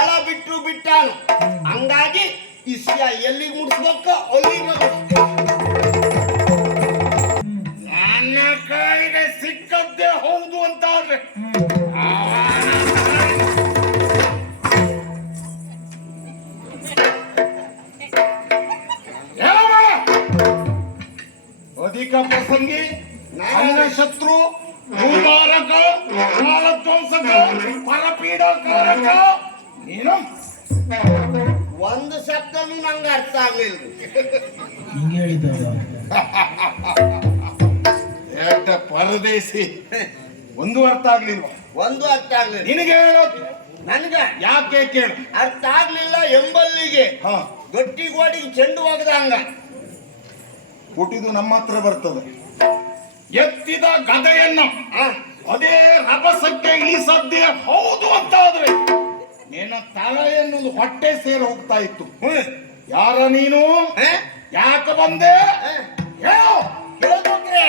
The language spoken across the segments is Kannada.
ಸ್ಥಳ ಬಿಟ್ಟು ಬಿಟ್ಟಾನು. ಹಂಗಾಗಿ ಇಸ್ಯ ಎಲ್ಲಿಗೆ ಮುಟ್ಸ್ಬೇಕು ಅಲ್ಲಿಗೆ. ನನ್ನ ಕೈಗೆ ಸಿಕ್ಕದ್ದೇ ಹೌದು ಅಂತ ಅವ್ರೆ ಅಧಿಕ ಪ್ರಸಂಗಿ, ನನ್ನ ಶತ್ರು ಭೂಮಾರಕ ಕಾಲಧ್ವಂಸಕ ಪರಪೀಡಕಾರಕ ನೀನು ಒಂದು ಶಬ್ದನು ನಂಗೆ ಅರ್ಥ ಆಗ್ಲಿಲ್ಲ ಹಿಂಗೆ ಎಡ್ಡ ಪರದೇಶಿ. ಒಂದು ಅರ್ಥ ಆಗ್ಲಿಲ್ಲ. ಒಂದು ಅರ್ಥ ಆಗ್ಲಿಲ್ಲ. ನಿನಗೆ ಹೇಳೋದು? ನನ್ಗ? ಯಾಕೆ ಕೇಳು? ಅರ್ಥ ಆಗ್ಲಿಲ್ಲ ಎಂಬಲ್ಲಿಗೆ. ಹಾ. ಗಟ್ಟಿ ಗೋಡಿಗೆ ಚೆಂಡು ಹೋಗದಂಗ ಹಂಗ. ಹುಟ್ಟಿದು ನಮ್ಮ ಹತ್ರ ಬರ್ತದೆ. ಎತ್ತಿದ ಗದೆಯನ್ನು ಆ, ಅದೇ ರಭಸಕ್ಕೆ ಈ ಸದ್ಯ ಹೌದು ಅಂತ ಆದ್ರೆ ನಿನ್ನ ತಲೆ ಎನ್ನುವುದು ಹೊಟ್ಟೆ ಸೇರಿ ಹೋಗ್ತಾ ಇತ್ತು. ಯಾರ ನೀನು ಯಾಕ ಬಂದೆ? ಹೇಳು ಹೇಳ್ಬೇಕ್ರೆ?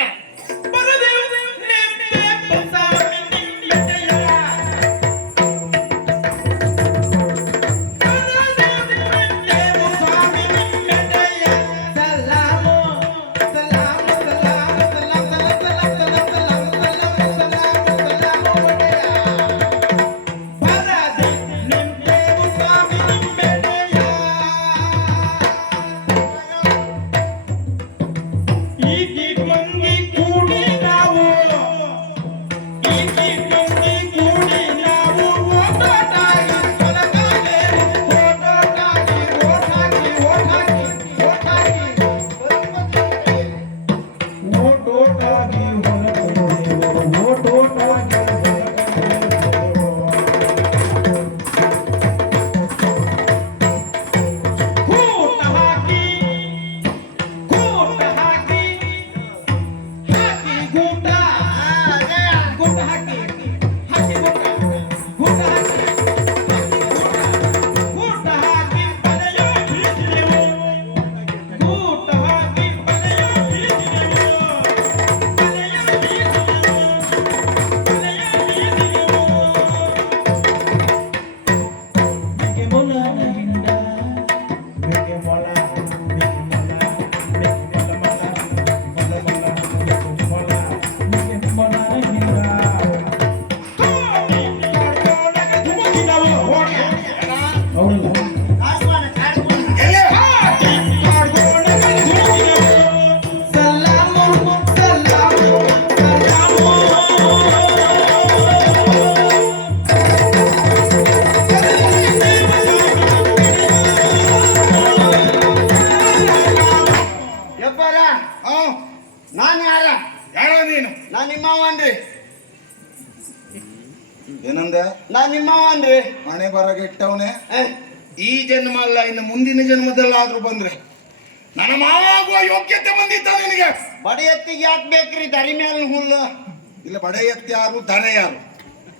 ಬಡಿ ಎತ್ತಿಗೆ ಯಾಕೆ ಬೇಕ್ರಿ? ದರಿ ಮೇಲೆ ಹುಲ್ಲು. ಇಲ್ಲ ಬಡ ಎತ್ತಿ ಯಾರು? ದನ ಯಾರು?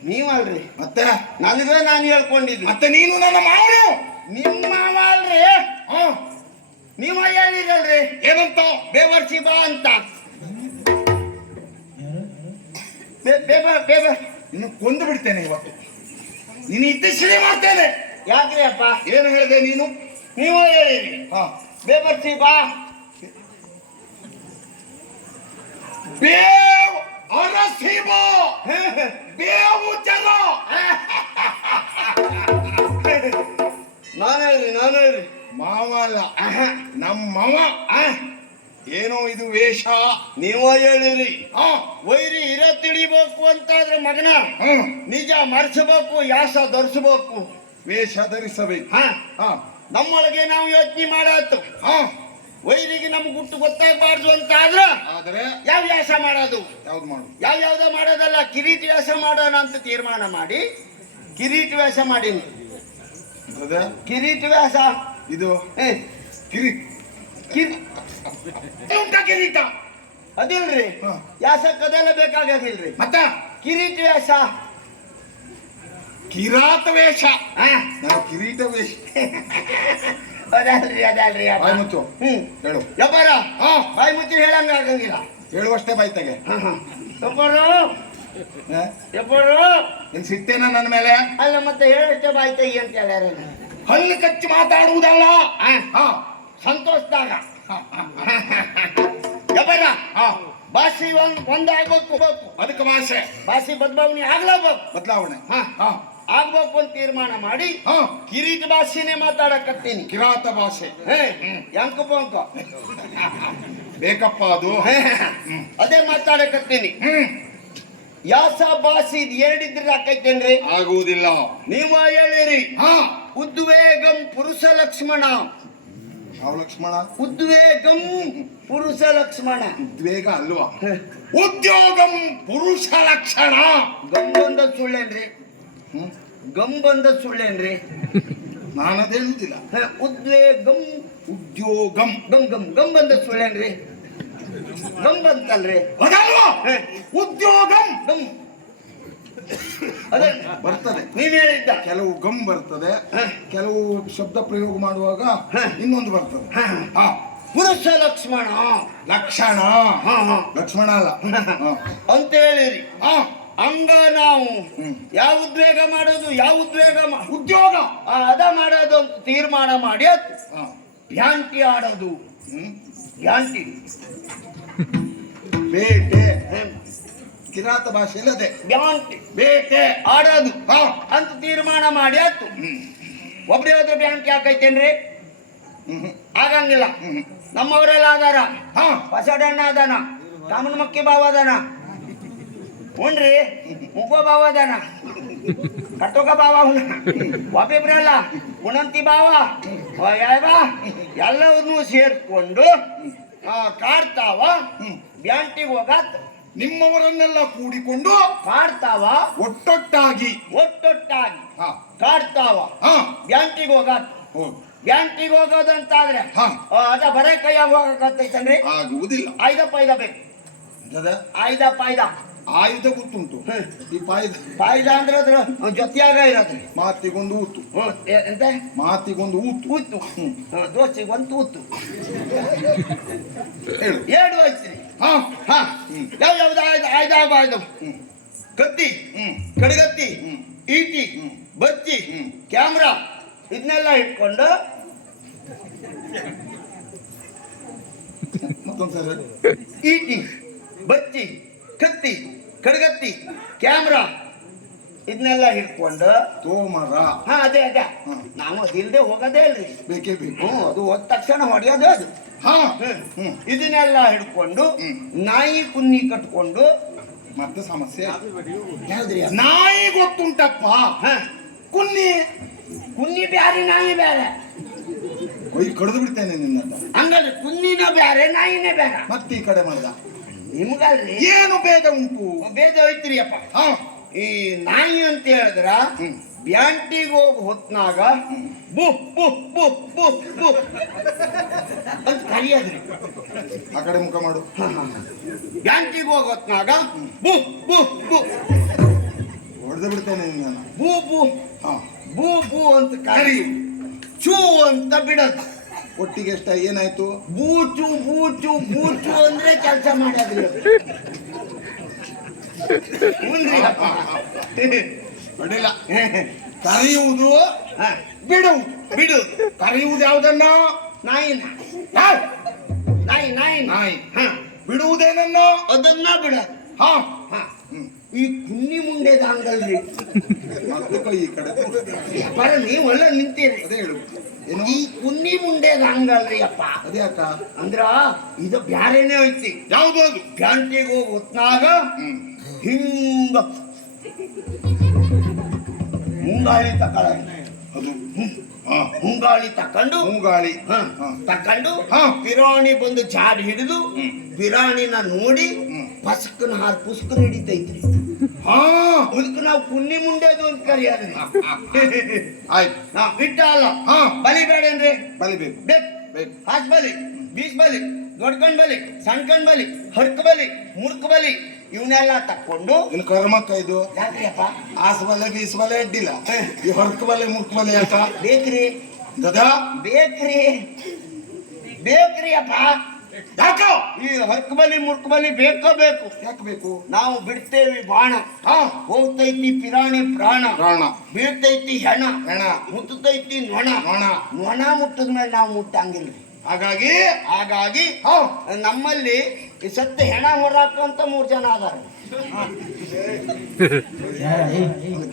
ನೀವಲ್ರಿ. ಮತ್ತೆ? ನನಗೆ ನಾನು ಹೇಳ್ಕೊಂಡಿದ್ದೆ. ಮತ್ತೆ ನೀನು ನನ್ನ ಮಾವನು? ನಿಮ್ಮ ಅಲ್ರಿ. ಹಾ. ನೀವ ಹೇಳಿರಲ್ರಿ. ಏನಂತ? ಬೇವರ್ಸಿ ಬಾ ಅಂತ. ಬೇ- ಬೇಬ ಬೇಬ ನಿನ್ನ ಕೊಂದು ಬಿಡ್ತೇನೆ ಇವತ್ತು. ನೀನು ಇದ್ದಿಸಿದೆ ಮಾಡ್ತೇನೆ. ಯಾಕ್ರಿ ಅಪ್ಪ? ಏನು ಹೇಳಿದೆ ನೀನು? ನೀವು ಹೇಳಿರಿ. ಹಾ. ಬೇವರ್ಸಿ ಬಾ. ಬೇವ್ ಅರಸಿಬ. ಬೇವು ಜಲ ನಾನು ನಾನೇ ಮಾವ ಅಲ್ಲ ನಮ್ಮ ಮಾವ ಆ, ಏನೋ ಇದು ವೇಷ. ನೀವ ಹೇಳಿರಿ. ಹಾ ವೈರಿ ಇರ ತಿಳಿಬೇಕು ಅಂತಾದ್ರೆ ಮಗನ ನಿಜ ಮರ್ಸಬೇಕು ಯಾಸ ಧರಿಸಬೇಕು. ವೇಷ ಧರಿಸಬೇಕು. ಹಾ. ಹಾ. ನಮ್ಮೊಳಗೆ ನಾವು ಯೋಚನೆ ಮಾಡಾತು. ಹಾ ವೈರಿಗೆ ನಮ್ಗೆ ಹುಟ್ಟು ಗೊತ್ತಾಗಬಾರ್ದು ಅಂತ ಆದ್ರೆ ಆದ್ರೆ ಯಾವ ವ್ಯಾಸ ಮಾಡೋದು? ಯಾವ್ದು ಮಾಡು ಯಾವ ಯಾವ್ದ ಮಾಡೋದಲ್ಲ ಕಿರೀಟ ವ್ಯಾಸ ಮಾಡೋಣ ಅಂತ ತೀರ್ಮಾನ ಮಾಡಿ ಕಿರೀಟ ವ್ಯಾಸ ಮಾಡೀನಿ. ಅದ? ಕಿರೀಟ ವ್ಯಾಸ? ಇದು? ಏ, ಕಿರಿ ಕಿರಿ. ಉಂಟ ಕಿರೀಟ? ಅದಿಲ್ರಿ. ಹಾ. ಕದೆಲ್ಲ ಬೇಕಾಗದಿಲ್ರಿ ಬೇಕಾಗೋದಿಲ್ರಿ. ಮತ್ತ? ಕಿರೀಟ ವ್ಯಾಸ. ಕಿರಾತ ವೇಷ. ಹಾ ನಾನು ಕಿರೀಟ ವೇಷ. ಅದಲ್ರಿ. ಬಾಯ್ ಮುಚ್ಚು. ಹ್ಮ್. ಹೇಳು. ಯಬ್ಬಾರ ಹಾ. ಬಾಯಿ ಮುಚ್ಚಿ ಹೇಳಂಗ ಆಗಂಗಿಲ್ಲ. ಹೇಳುವಷ್ಟೇ ಹಾ. ಯಪ್ಪರು ಹ? ಯಪ್ಪರು ಏನ್ ಸಿಟ್ಟೇನ ನನ್ನ ಮೇಲೆ? ಅಲ್ಲ ಮತ್ತೆ ಹೇಳಷ್ಟೇ ಬಾಯ್ ತೆಗಿ ಅಂತ ಹೇಳ್ಯಾರ ಹಲ್ಲು ಕಚ್ಚಿ ಮಾತಾಡುವುದಲ್ಲ? ಸಂತೋಷದಾಗ. ಹಾ, ಹಾ. ಭಾಷೆ ಒಂದ್ ಒಂದಾಗ್ಬೇಕು. ಬೇಕು ಅದಕ್ಕೆ ಭಾಷೆ. ಭಾಷೆ ಬದಲಾವಣೆ ಆಗ್ಲೇಬೇಕು. ಬದಲಾವಣೆ. ಹಾ. ಹಾ. ಆಗ್ಬೇಕು ಅಂತ ತೀರ್ಮಾನ ಮಾಡಿ ಕಿರೀಟ ಭಾಷೆನೇ ಮಾತಾಡಕತ್ತೀನಿ. ಕಿರಾತ ಭಾಷೆ. ಯಂಕಪಂಕ ಯಂಕ ಪಂಕ ಬೇಕಪ್ಪ ಅದು. ಅದೇ ಮಾತಾಡಕತ್ತೀನಿ. ಯಾಸ ಭಾಷೆ ಇದು ಹೇಳಿದ್ರೆ ಹಾಕೈತೇನ್ರಿ? ಆಗುವುದಿಲ್ಲ. ನೀವ ಹೇಳಿರಿ. ಹಾ. ಉದ್ವೇಗಂ ಪುರುಷ ಲಕ್ಷ್ಮಣ. ಯಾವ ಲಕ್ಷ್ಮಣ ಉದ್ವೇಗಂ ಪುರುಷ ಲಕ್ಷ್ಮಣ. ಉದ್ವೇಗ ಅಲ್ವಾ? ಉದ್ಯೋಗಂ ಪುರುಷ ಲಕ್ಷಣ. ಗಂಗೊಂದ ಸುಳ್ಳೇನ್ರಿ? ಹ್ಮ್. ಗಂ ಬಂದ ಸುಳ್ಳೇನ್ರಿ? ನಾನು ಹೇಳುವುದಿಲ್ಲ ಗಮ್. ಉದ್ವೇಗಂ ಉದ್ಯೋಗಂ. ಗಮ್ ಗಮ್ ಗಮ್ ಬಂದ ಸುಳ್ಳೇನ್ರಿ? ಗಮ್ ಬಂತಲ್ರಿ? ಉದ್ಯೋಗಂ. ಗಮ್. ಅದೇ ಬರ್ತದೆ. ನೀನ್ ಹೇಳಿದ್ದ. ಕೆಲವು ಗಮ್ ಬರ್ತದೆ. ಕೆಲವು ಶಬ್ದ ಪ್ರಯೋಗ ಮಾಡುವಾಗ. ಇನ್ನೊಂದು ಬರ್ತದೆ. ಹ. ಪುರುಷ ಲಕ್ಷ್ಮಣ. ಲಕ್ಷಣ. ಲಕ್ಷ್ಮಣ ಅಲ್ಲ. ಅಂತ ಹೇಳಿರಿ. ಹಾ. ಹಂಗ ನಾವು. ಯಾವ ಉದ್ವೇಗ ಮಾಡೋದು? ಯಾವ ಉದ್ವೇಗ ಮಾ- ಉದ್ಯೋಗ. ಆ, ಅದ ಮಾಡೋದು ಅಂತ ತೀರ್ಮಾನ ಮಾಡಿ ಆಯ್ತು. ಹಾ. ಭ್ಯಾಂತಿ ಆಡೋದು. ಹ್ಮ್. ಭ್ಯಾಂತಿ ಬೇಟೆ. ಕಿರಾತ ಭಾಷೆ ಇಲ್ಲದೆ. ಭ್ಯಾಂತಿ ಬೇಟೆ. ಆಡೋದು. ಹಾ. ಅಂತ ತೀರ್ಮಾನ ಮಾಡಿ ಆಯ್ತು. ಹ್ಮ್. ಒಬ್ರೇ ಹೋದ್ರೆ ಭ್ಯಾಂತಿ ಹಾಕೈತೇನ್ರಿ? ಹ್ಮ್. ಆಗಂಗಿಲ್ಲ. ನಮ್ಮವರೆಲ್ಲ ಅದಾರ. ಹಾ. ಹೊಸಡಣ್ಣ ಅದಾನ. ಕಾಮನ ಮಕ್ಕಿ ಬಾವ ಅದಾನ. ಹುಣ್ರಿ ಮುಗೋ ಬಾವ ಅದಾನ. ಕಟ್ಟೋಕ ಬಾವ ಅವನ ಒಬ್ಬಿಬ್ರಲ್ಲ ಗುಣಂತಿ ಬಾವ. ಬಾ. ಎಲ್ಲವನ್ನೂ ಸೇರ್ಕೊಂಡು ಕಾಡ್ತಾವ. ಬ್ಯಾಂಟಿಗೆ ಹೋಗಾತ್ ನಿಮ್ಮವರನ್ನೆಲ್ಲ ಕೂಡಿಕೊಂಡು ಕಾಡ್ತಾವ. ಒಟ್ಟೊಟ್ಟಾಗಿ. ಒಟ್ಟೊಟ್ಟಾಗಿ ಹಾ. ಕಾಡ್ತಾವ. ಹಾ. ಬ್ಯಾಂಟಿಗೆ ಹೋಗಾತ್ ಬ್ಯಾಂಕಿಗೆ ಹೋಗೋದಂತಾದ್ರೆ ಅದ ಬರೇ ಕೈಯಾಗ ಹೋಗಕತ್ತೈತನ್ರಿ? ಆಗುವುದಿಲ್ಲ. ಐದ ಪೈದ ಬೇಕು ಅದ ಐದ. ಪಾಯ್ದ ಆಯುಧ ಗೊತ್ತುಂಟು. ಈ ಪಾಯುಧ ಪಾಯ್ದ ಅಂದ್ರೆ ಅದ್ರ ಜೊತೆಯಾಗ ಇರೋದು ಮಾತಿಗೊಂದು ಊತು. ಎಂತ? ಮಾತಿಗೊಂದು ಊತು. ಊತು. ತೂತು ಹೇಳು. ಎರಡು ವಯಸ್ಸು ಹಾ. ಹಾ. ಯಾವ ಯಾವ್ದು ಆಯ್ದು? ಆಯ್ದ ಆಯ್ದು ಹ್ಮ್. ಕತ್ತಿ ಹ್ಮ್. ಕಡಗತ್ತಿ ಹ್ಮ್. ಈಟಿ. ಹ್ಮ್. ಬತ್ತಿ. ಹ್ಮ್. ಕ್ಯಾಮ್ರಾ. ಇದನ್ನೆಲ್ಲ ಇಟ್ಕೊಂಡು. ಮತ್ತೊಂದ್ಸರಿ ಈಟಿ. ಬತ್ತಿ. ಕತ್ತಿ. ಕಡಗತ್ತಿ ಕ್ಯಾಮ್ರಾ. ಇದನ್ನೆಲ್ಲ ಹಿಡ್ಕೊಂಡು ತೋಮರ. ಹಾ ಅದೇ ಅದೇ. ನಾನು ನಾವು ಅದಿಲ್ದೆ ಹೋಗೋದೇ ಇಲ್ರಿ. ಬೇಕೇ ಬೇಕು ಅದು ಹೋದ ತಕ್ಷಣ ಹೊಡೆಯೋದು ಅದು. ಹಾ. ಹ್ಮ್. ಇದನ್ನೆಲ್ಲ ಹಿಡ್ಕೊಂಡು. ನಾಯಿ ಕುನ್ನಿ ಕಟ್ಕೊಂಡು ಮತ್ತೆ ಸಮಸ್ಯೆ. ಯಾವ್ದ್ರಿ ಅದು? ನಾಯಿ ಗೊತ್ತುಂಟಪ್ಪ. ಹ, ಕುನ್ನಿ ಕುನ್ನಿ ಬ್ಯಾರೆ ನಾಯಿ ಬೇರೆ ಕೊಯ್ ಕಡ್ದು ಬಿಡ್ತೇನೆ ನಿನ್ನ ಹಂಗಲ್ಲ ಕುನ್ನಿನ ಬ್ಯಾರೆ ನಾಯಿನೇ ಬೇರೆ ಮತ್ತೆ ಈ ಕಡೆ ಮಾಡ್ದ? ನಿಮ್ಗಲ್ರಿ? ಏನು ಭೇದ ಉಂಟು? ಭೇದ ಐತ್ರಿ ಅಪ್ಪ ಹಾ. ಈ ನಾಯಿ ಅಂತ ಹೇಳಿದ್ರ. ಬ್ಯಾಂಟಿಗೆ ಹೋಗಿ ಹೊತ್ನಾಗ ಬು ಬು ಬು ಬು ಬು ಅಂತ ಕರಿಯೋದ್ರಿ. ಆ ಕಡೆ ಮುಖ ಮಾಡು. ಬ್ಯಾಂಟಿಗೆ ಹೋಗಿ ಹೊತ್ನಾಗ ಬು ಬು ಬು. ಹೊಡೆದು ಬಿಡ್ತೇನೆ ನಾನು. ಬೂ ಬೂ. ಹಾ. ಬೂ ಬೂ ಅಂತ ಕರಿ. ಚೂ ಅಂತ ಬಿಡೋದು. ಒಟ್ಟಿಗೆ ಎಷ್ಟ ಏನಾಯ್ತು? ಬೂಚು ಬೂಚು ಬೂಚು ಅಂದ್ರೆ ಕೆಲಸ ಮಾಡಿದ್ರಿ ಅಡಿಲ್ಲ ಕರೆಯುವುದು ಬಿಡು. ಬಿಡುವುದು ಬಿಡು. ಕರೆಯುವುದು ಯಾವುದನ್ನ? ನಾಯಿನ? ನಾಯಿ ನಾಯಿ. ನಾಯಿ. ಹ, ಬಿಡುವುದೇನನ್ನ? ಅದನ್ನ ಬಿಡ ಹಾ. ಹ, ಈ ಕುನ್ನಿ ಮುಂದೆ ದಾಂಗಲ್ರಿ. ಈ ಕಡೆ. ಬರ ನೀವು ಒಳ್ಳೆ ನಿಂತೀರಿ. ಅದೇ ಹೇಳು. ಈ ಕುನ್ನಿ ಮುಂಡೆ ಹಂಗಲ್ರಿ ಅಪ್ಪ. ಅದೇ ಅಕ್ಕ ಅಂದ್ರ ಇದು ಬ್ಯಾರೇನೆ ಐತಿ. ಯಾವುದು ಅದು? ಬ್ಯಾಂಟಿಗೆ ಹೋಗಿ ಹೊತ್ನಾಗ ಹಿಂಗ ಮುಂಗಾಳಿ ತಕಳ ಅದು? ಮುಂಗಾಳಿ ತಕೊಂಡು ಹುಂಗಾಳಿ ಹ, ಹಾ. ತಕೊಂಡು ಹ. ಪಿರಾಣಿ ಬಂದು ಜಾಡಿ ಹಿಡಿದು. ಪಿರಾಣಿನ ನೋಡಿ ಪಸ್ಕನ್ ಹಾರ್ ಪುಸ್ಕನ್ ಹಿಡಿತೈತ್ರಿ. ಅದಕ್ಕೆ ನಾವು ಕುನ್ನಿ ಮುಂಡೆದು ಅಂತ ಕರಿಯಾದ್ರಿ ಆಯ್ತು. ನಾ ಬಿಟ್ಟ ಅಲ್ಲ. ಹಾ. ಬಲಿ ಬೇಡೇನ್ರಿ ಬಲಿಬೇಕು ಬೇಕ್. ಬೇಕು. ಹಾಸ್ ಬಲಿ ಬೀಸ್ ಬಲಿ ದೊಡ್ಕಂಡ್ ಬಲಿ ಸಣ್ಕಂಡ್ ಬಲಿ ಹರ್ಕ ಬಲಿ ಮುರ್ಕ ಬಲಿ ಇವನ್ನೆಲ್ಲ ತಕ್ಕೊಂಡು ಇಲ್ಲಿ ಕರ್ಮಕ್ಕ ಇದು. ಯಾಕ್ರಿ ಅಪ್ಪ ಆಸ್ ಬಲೆ ಬೀಸ್ ಬಲೆ ಅಡ್ಡಿಲ್ಲ. ಈ ಹೊರಕ್ ಬಲೆ ಮುಕ್ ಬಲೆ ಅಂತ ಬೇಕ್ರಿ. ಗದಾ? ಬೇಕ್ರಿ. ಬೇಕ್ರಿ ಅಪ್ಪ ಯಾಕೋ? ಈ ಹರ್ಕಬಲಿ ಮುರ್ಕಬಲಿ ಬೇಕೋ ಬೇಕು? ಯಾಕೆ ಬೇಕು? ನಾವು ಬಿಡ್ತೇವಿ ಬಾಣ. ಹಾ. ಹೋಗ್ತೈತಿ ಪಿರಾಣಿ ಪ್ರಾಣ. ಪ್ರಾಣ. ಬೀಳ್ತೈತಿ ಹೆಣ. ಹೆಣ. ಮುತ್ತೈತಿ ನೊಣ. ನೊಣ. ನೊಣ ಮುಟ್ಟದ ಮೇಲೆ ನಾವು ಮುಟ್ಟಂಗಿಲ್ಲ ಹಾಗಾಗಿ ಹಾಗಾಗಿ ನಮ್ಮಲ್ಲಿ ಈ ಸತ್ತ ಹೆಣ ಹೊರಾಕಂತ ಮೂರು ಜನ ಅದಾರ.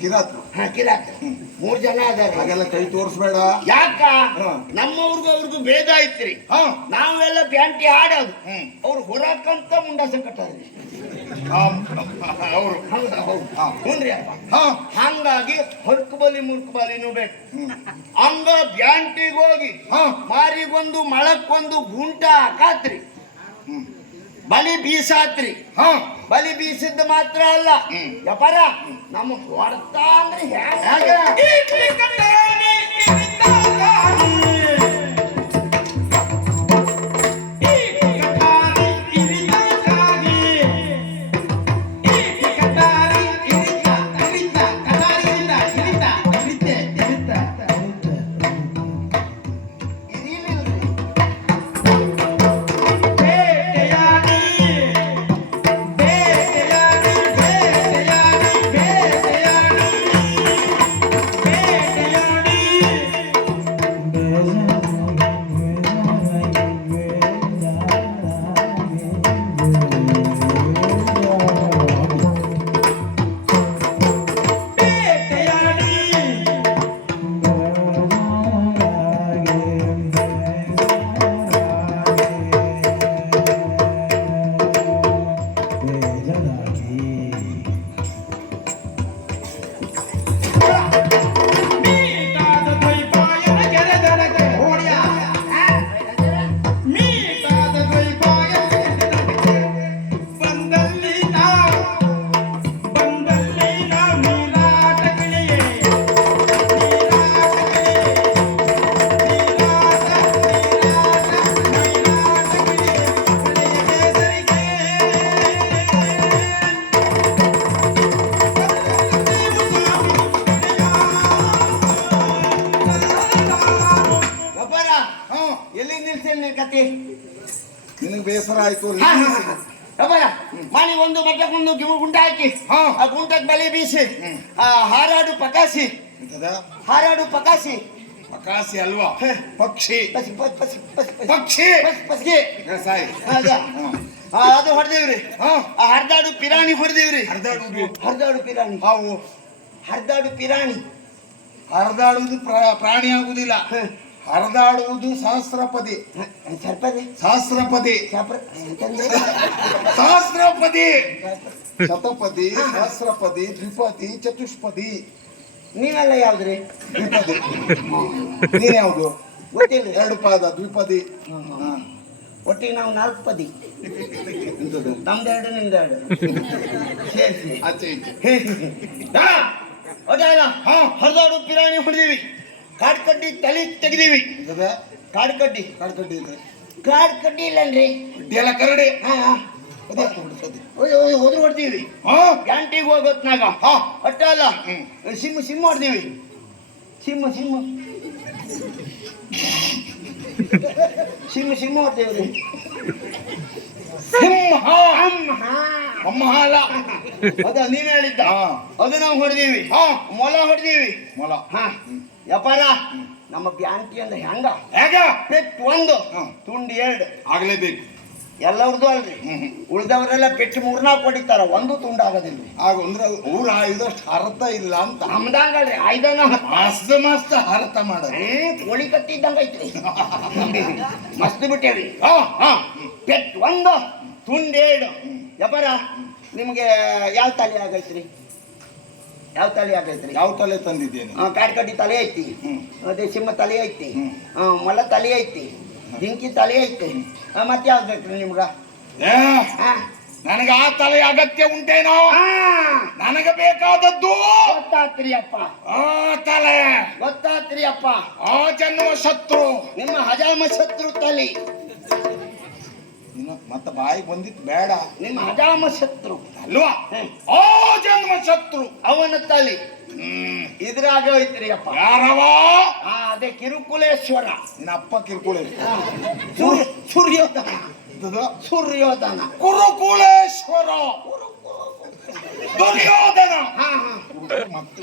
ಕಿರಾತ್ ಕಿರಾತ್ ಮೂರ್ ಜನ ಅದಾರ. ಹಾಗೆಲ್ಲ ಕೈ ತೋರಿಸ್ಬೇಡ. ಯಾಕ. ನಮ್ಮವ್ರಿಗೂ ಅವ್ರಿಗೂ ಭೇದ ಐತ್ರಿ. ಹಾ. ನಾವೆಲ್ಲ ಬ್ಯಾಂಟಿ ಆಡೋದು. ಅವ್ರು ಹೊರಾಕಂತ ಮುಂಡಾಸ ಕಟ್ಟೋದು ಅವರು. ಹ್ಞೂನ್ರಿ ಹಾ ಹಂಗಾಗಿ ಹೊರ್ಕಬಲಿ ಮುರ್ಕಬಲಿನೂ ಬೇಕು ಹಂಗ ಬ್ಯಾಂಟಿಗೆ ಹೋಗಿ ಹಾ. ಮಾರಿಗೊಂದು ಮಳಕ್ಕೊಂದು ಗುಂಟ ಹಾಕಾತ್ರಿ ಬಲಿ ಬೀಸಾತ್ರಿ ಹಾ ಬಲಿ ಬೀಸಿದ್ದು ಮಾತ್ರ ಅಲ್ಲ. ವ್ಯಾಪಾರ ನಮ್ಗೆ ಹೊರತಾ ಅಂದ್ರೆ ಹೇಗೆ? ಹಾ. ಮನೆ ಒಂದು ಮಟ್ಟಕ್ಕೊಂದು ಗುಂಡ ಹಾಕಿ. ಆ ಗುಂಟಕ್ಕೆ ಬಲಿ ಬೀಸಿ ಆ ಹಾರಾಡು ಪಕಾಸಿ? ಹಾರಾಡು ಪಕಾಸಿ. ಪಕಾಸಿ ಅಲ್ವಾ. ಪಕ್ಷಿ. ಪಕ್ಷಿ. ಪಸಿ ಸಾಯಿ. ಅದ. ಹೊಡೆದೇವ್ರಿ. ಹರಿದಾಡು ಪಿರಾಣಿ ಹೊಡೆದೇವ್ರಿ. ಹರಿದಾಡುವುದು ಹರಿದಾಡು ಪಿರಾಣಿ. ಹಾವು. ಹರಿದಾಡು ಪಿರಾಣಿ. ಹರಿದಾಡುವುದು ಪ್ರ- ಪ್ರಾಣಿ ಆಗುದಿಲ್ಲ. ಹರಿದಾಡುವುದು ಸಹಸ್ರಪದಿ. ಸರ್ಪದಿ. ಸಹಸ್ರಪದಿ. ಸಹಸ್ರಪದಿ. ಶತಪದಿ ಸಹಸ್ರಪದಿ ದ್ವಿಪದಿ ಚತುಷ್ಪದಿ. ನೀವೆಲ್ಲ ಯಾವ್ದ್ರಿ? ದ್ವಿಪದಿ. ನೀನ್ ಯಾವುದು? ಗೊತ್ತಿಲ್ಲ ಎರಡು ಪಾದ ದ್ವಿಪದಿ. ಒಟ್ಟಿಗೆ ನಾವು ನಾಲ್ಕು ಪದಿ? ನಮ್ದೆರಡು ನಿಮ್ದೆರಡು ಆಚೆ ಈಚೆ. ಹರಿದಾಡು ಪಿರಾಣಿ ಹೊಡೆದೀವಿ ಕಾಡ್ ಕಡ್ಡಿ ತಲೆ ತೆಗ್ದೀವಿ. ಎಂತದ? ಕಾಡ್ ಕಡ್ಡಿ ಕಾಡ್ಕಡ್ಡಿ ಇದ್ರೆ ಕಾಡ್ ಕಡ್ಡಿ ಇಲ್ಲನ್ರಿ. ಕಡ್ಡಿ ಎಲ್ಲ ಕರಡಿ? ಹಾ ಅದೇ ಹೋದ್ರು ಹೊಡ್ತೀವಿ ಹಾ? ಗ್ಯಾಂಟಿಗೆ ಹೋಗೋತ್ನಾಗ ಹಾ. ಅಟ್ಟ ಅಲ್ಲ ಸಿಮ್ ಸಿಮ್ಮ ಸಿಮ್ಮ ಹೊಡ್ದೀವಿ. ಸಿಮ್ಮ ಸಿಮ್ಮ ಸಿಮ್ಮ ಸಿಮ್ಮ ಹೊಡ್ತೀವ್ರಿ ಸಿಂಹ ಹಾ. ಅಮ್ಮ ಅದ ನೀವ್ ಹೇಳಿದ್ದ. ಅದು ನಾವು ಹೊಡೆದೀವಿ. ಹಾ. ಮೊಲ ಹೊಡೆದೀವಿ. ಮೊಲ. ಹಾ. ವ್ಯಾಪಾರ ನಮ್ಮ ಬ್ಯಾಂಕಿ ಅಂದ್ರೆ ಹೆಂಗ? ಹೇಗ? ಪೆಟ್ಟು ಒಂದು ತುಂಡು ಎರಡು. ಆಗ್ಲೇಬೇಕು. ಎಲ್ಲರದು ಅಲ್ರಿ. ಉಳ್ದವರೆಲ್ಲ ಪೆಟ್ಟು ಮೂರ್ನಾಲ್ಕು ಹೊಡಿತಾರ ಒಂದು ತುಂಡು ಆಗೋದಿಲ್ಲ ಆಗ ಅಂದ್ರೆ ಊರ ಇದಷ್ಟು ಅರ್ಥ ಇಲ್ಲ ಅಂತ. ನಮ್ದಂಗಲ್ರಿ ಐದನ ಮಸ್ತ್ ಮಸ್ತ್ ಹರತ ಮಾಡ ಕೋಳಿ ಕಟ್ಟಿದ್ದಂಗ ಐತ್ರಿ. ಮಸ್ತ್ ಬಿಟ್ಟೇವಿ ಪೆಟ್ಟು ಹಾ. ಪೆಟ್ ಒಂದು ತುಂಡು ಎರಡು. ವ್ಯಾಪಾರ ನಿಮ್ಗೆ ಯಾವ ತಲೆ ಆಗೈತ್ರಿ? ಯಾವ ತಲೆ ಆಗೈತ್ರಿ ಯಾವ ತಲೆ ತಂದಿದ್ದೇನೆ? ಕಾಡ್ ಕಾಡ್ಕಡ್ಡಿ ತಲೆ ಐತಿ. ಅದೇ ಸಿಂಹ ತಲೆ ಐತಿ. ಮಲ ತಲೆ ಐತಿ. ಜಿಂಕಿ ತಲೆ ಐತಿ. ಮತ್ತೆ ಯಾವ್ದು ಬೇಕ್ರಿ ನಿಮ್ಗ? ನನಗ ಆ, ತಲೆ ಅಗತ್ಯ ಉಂಟೇನೋ? ಆ, ನನಗೆ ಬೇಕಾದದ್ದು? ಗೊತ್ತಾತ್ರಿ ಅಪ್ಪ. ಆ ತಲೆ. ಗೊತ್ತಾತ್ರಿ ಅಪ್ಪ. ಆ ಜನ್ಮ ಶತ್ರು. ನಿಮ್ಮ ಹಜಾಮ ಶತ್ರು ತಲೆ. ಇನ್ನು ಮತ್ತೆ ಬಾಯಿ ಬಂದಿತ್ತು ಬೇಡ. ನಿನ್ನ ಅಜಾಮ ಶತ್ರು. ಅಲ್ವಾ. ಆ ಜನ್ಮ ಶತ್ರು. ಅವನ ತಲೆ ಇದ್ರಾಗ ಐತ್ರಿ ಅಪ್ಪ ಯಾರವ? ಆ, ಅದೇ ಕಿರುಕುಲೇಶ್ವರ. ನಿನ್ನ ಅಪ್ಪ ಕಿರ್ಕೊಳ್ಳಿ ಆ, ಸೂರ್ಯ ಸೂರ್ಯೋದಯ ಇದ್ದದ ಸುರ್ಯೋಧನ ಕುರುಕುಲೇಶ್ವರ. ದುರ್ಯೋಧನ. ಹಾ ಹಾ. ಮತ್ತೆ